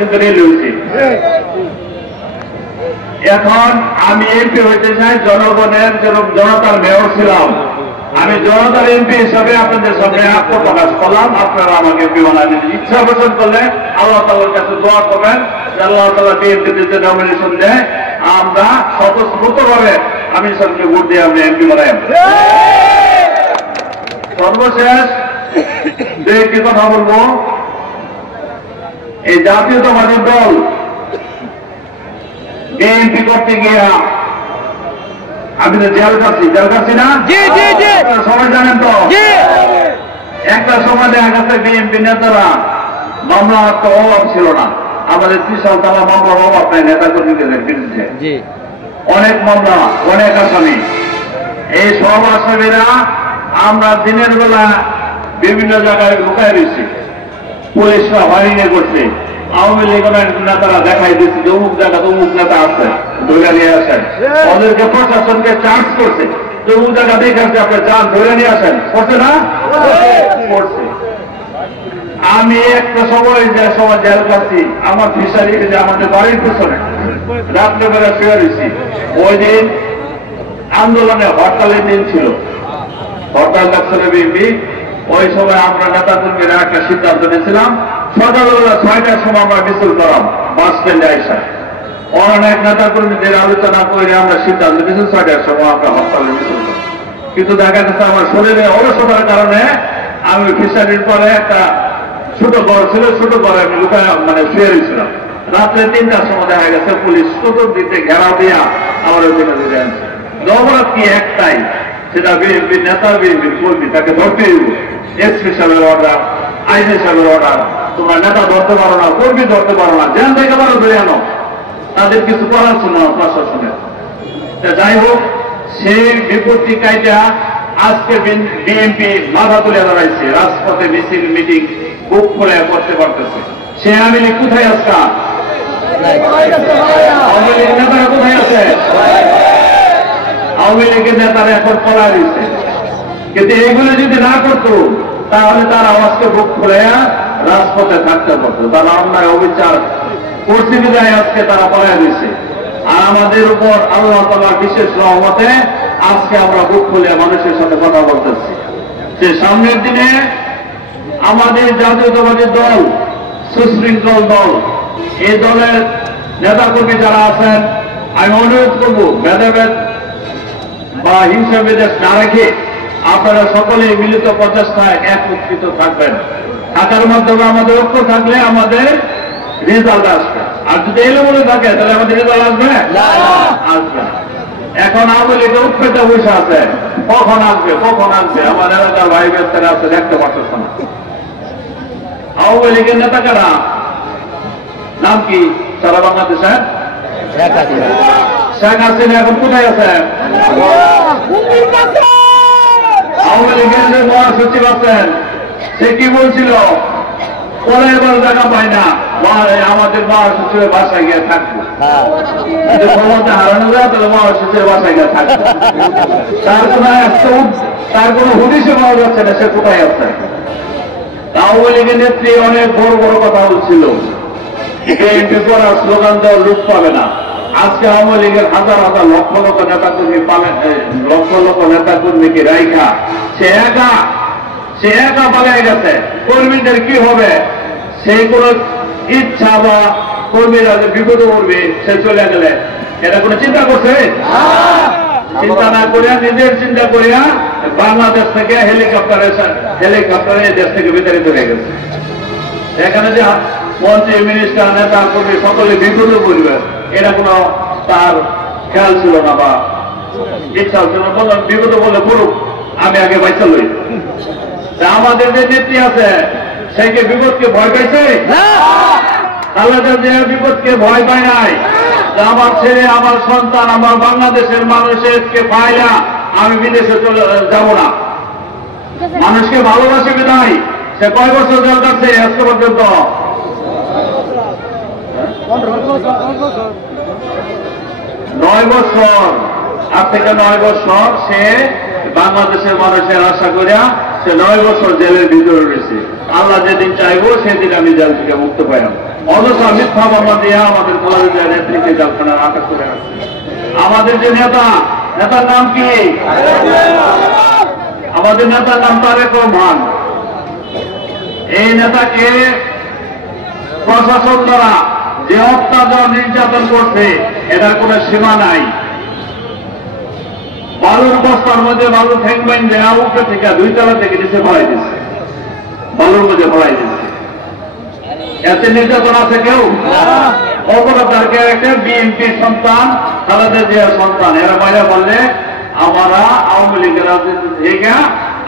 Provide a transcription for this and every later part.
কিন্তু রেল হয়েছে। এখন আমি এমপি হইতে চাই জনগণের, যেরকম জনতার মেয়র ছিলাম, আমি জনতার এমপি হিসাবে আপনাদের সামনে আত্মপ্রকাশ করলাম। আপনারা আমাকে এমপি বানাবেন, ইচ্ছা পোষণ করলে আল্লাহ তাআলার কাছে দোয়া করবেন যে আল্লাহ তাআলা বিএনপিতে যে নমিনেশন দেয় আমরা স্বতঃস্ফূর্তভাবে আমি সবকে ভোট দিয়ে আমি এমপি বানাই। সর্বশেষ যে একটি কথা বলবো, এই জাতীয়তাবাদী দল বিএনপি করতে গিয়া আমি তো জেল খাচ্ছি না, সবাই জানেন তো। একটা সময় দেখা গেছে বিএনপি নেতারা মামলা তো অভাব ছিল না, আমাদের 30 সাল তালা মামলার অভাব নাই নেতা কর্মীদের বিরুদ্ধে, অনেক মামলা, অনেক আসামি। এই সব আসামিরা আমরা দিনের বেলা বিভিন্ন জায়গায় লুকায় রয়েছি, পুলিশরা হয়রানি করছে, আওয়ামী লীগের নেতারা দেখাই দিচ্ছে যে অমুক জায়গাতে অমুক নেতা আছে, ধরে নিয়ে আসেন। ওদেরকে প্রশাসনকে চার্জ করছে যে অমুক জায়গা দেখে আসছে, আপনি যান ধরে নিয়ে আসেন, করছে না? করছে। আমি একটা সময় যে সময় জেল খাচ্ছি, আমার ফিশারি যে আমাদের বাড়ির পেছনে রাত্রেবেলা শুয়ে রয়েছি, ওই দিন আন্দোলনে হরতালের দিন ছিল, হরতাল ডাকছিল বিএনপি। ওই সময় আমরা নেতা কর্মীরা একটা সিদ্ধান্ত নিয়েছিলাম, সকালবেলা 6টার সময় আমরা মিছিল করাম বাস স্ট্যান্ডে আইসা। অনেক নেতা কর্মীদের আলোচনা করে আমরা সিদ্ধান্ত নিয়েছি 6টার সময় আমরা হরতালের মিছিল করি। কিন্তু দেখা যাচ্ছে আমার শরীরে অলসতার কারণে আমি ফিশারির পরে একটা ছোট ঘর ছিল, ছোট ঘরে আমি লুকায় শুয়ে রয়েছিলাম। রাত্রে 3টার সময় দেখা গেছে পুলিশ চতুর্দিকে ঘেরাও দিয়া আমার ওইখানে দিয়ে আনছে। অপরাধ কি একটাই, সেটা বিএনপি নেতা, বিএনপির কর্মী, তাকে ধরতে হইব। এসপি সাহেবের অর্ডার, আইজি সাহেবের অর্ডার, তোমরা নেতা ধরতে পারো না, কর্মী ধরতে পারো না, যেন থেকে পারো ধরে আনো। তাদের কিছু করার ছিল না প্রশাসনের। যাই হোক, সেই বিপত্তি কাইটা আজকে বিএনপি মাথা তুলে দাঁড়াইছে, রাজপথে মিছিল মিটিং বুক করে করতে পারতেছে। সে আওয়ামী লীগ কোথায় আসছে? আওয়ামী লীগ নেতারা কোথায় আছে? আওয়ামী লীগের নেতারা এখন পলা দিচ্ছে। কিন্তু এইগুলো যদি না করতো তাহলে তার আওয়াজকে বুক খুলে রাজপথে থাকতে পারতো। তারা অন্যায় অবিচার করছে বিদায় আজকে তারা পলায় দিচ্ছে। আর আমাদের উপর আল্লাহ তাআলার বিশেষ রহমতে আজকে আমরা বুক খুলে মানুষের সাথে কথা বলতেছি। যে সামনের দিনে আমাদের জাতীয়তাবাদী দল, সুশৃঙ্খল দল, এই দলের নেতাকর্মী যারা আছেন, আমি অনুরোধ করব ভেদাভেদ বা হিংসা বিদ্বেষ না রেখে আপনারা সকলেই মিলিত প্রচেষ্টায় একত্রিত থাকবেন। থাকার মাধ্যমে আমাদের ঐক্য থাকলে আমাদের রেজাল্ট আসবে। আর যদি এলোমেলো থাকে তাহলে আমাদের রেজাল্ট আসবে আসবে। এখন আওয়ামী লীগের উৎপেতে বসে আছে, কখন আসবে কখন আসবে, আমার এলাকার ভাই ব্যক্তিরা আছে, দেখতে পারতেছে না। আওয়ামী লীগের নেতা কারা, নাম কি সারা বাংলাদেশে? শেখ হাসিনা এখন কোথায় আছে? আওয়ামী লীগের যে মহাসচিব আছেন, সে কি বলছিল? পরে এবার জায়গা পায় না, আমাদের মহাসচিবের বাসায় গিয়ে থাকবো। ক্ষমতা হারানো যায় তাহলে মহাসচিবের বাসায় গিয়ে থাকবো। তার কোনো হুদিসে পাওয়া যাচ্ছে না সে কোথায় আছে। আওয়ামী লীগের নেত্রী অনেক বড় বড় কথা বলছিল, বিএনপি করার স্লোগান দেওয়ার লোক পাবে না। আজকে আওয়ামী লীগের হাজার হাজার লক্ষ লক্ষ নেতাকর্মী পাবেন, লক্ষ লক্ষ নেতাকর্মীকে রাইখা সে একা পালিয়ে গেছে। কর্মীদের কি হবে? সেই কোন ইচ্ছা বা কর্মীরা যে বিপদে পড়বে সে চলে গেলে এটা কোনো চিন্তা করছে? চিন্তা না করিয়া, নিজের চিন্তা করিয়া বাংলাদেশ থেকে হেলিকপ্টারে দেশ থেকে বিতাড়িত হয়ে গেছে। এখানে যে মন্ত্রী, মিনিস্টার, নেতা কর্মী সকলে বিপদে পড়বে এটা কোনো তার খেয়াল ছিল না বা ইচ্ছা ছিল না। বললাম বিপদে বললে পড়ুক, আমি আগে বাইচা লই। আমাদের যে নেত্রী আছে সে কি বিপদকে ভয় পাইছে? খালেদা জিয়া বিপদকে ভয় পায় নাই। আমার ছেলে, আমার সন্তান, আমার বাংলাদেশের মানুষকে পাইলা আমি বিদেশে চলে যাব না। মানুষকে ভালোবাসে বিদায় সে কয় বছর জেল কাটছে আজকে পর্যন্ত? 9 বছর। 8 থেকে 9 বছর সে বাংলাদেশের মানুষের আশা করিয়া সে 9 বছর জেলের ভিতরে রয়েছে। আল্লাহ যেদিন চাইবো সেদিন আমি জেল থেকে মুক্ত পাইলাম। অথচ মিথ্যা মামলা দিয়ে আমাদের কলেজে নেত্রীকে জেলখানায় আটক করে রাখছে। আমাদের যে নেতার নাম কি? আমাদের নেতার নাম তারেক রহমান। এই নেতাকে প্রশাসন দ্বারা যে অত্যাচার নির্যাতন করছে এটার কোন সীমা নাই। বালুর বস্তার মধ্যে বালু ঠেকবেন দেওয়া উপরে থেকে 2 তলা থেকে নিচে ফলাই দিচ্ছে, বালুর মধ্যে ফলাই দিচ্ছে। এতে নির্যাতন আছে কেউ? অপরাধার ক্যারেক্টার বিএনপির সন্তান, খালেদা জিয়ার সন্তান। এরা বাইরে বললে আমরা আওয়ামী লীগের রাজনীতি থেকে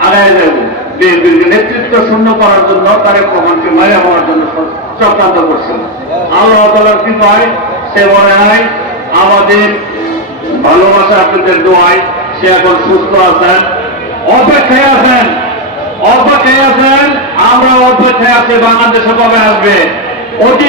আগায় যাব, বিএনপির নেতৃত্ব শূন্য করার জন্য তারেক রহমানকে মারা হওয়ার জন্য চক্রান্ত করছিল। আল্লাহ তাআলার কৃপায় সে মনে হয় আমাদের ভালোবাসা, আপনাদের দোয়ায় সে এখন সুস্থ আছেন, অপেক্ষায় আছেন। আমরা অপেক্ষায় আছি বাংলাদেশে কবে আসবে। অতি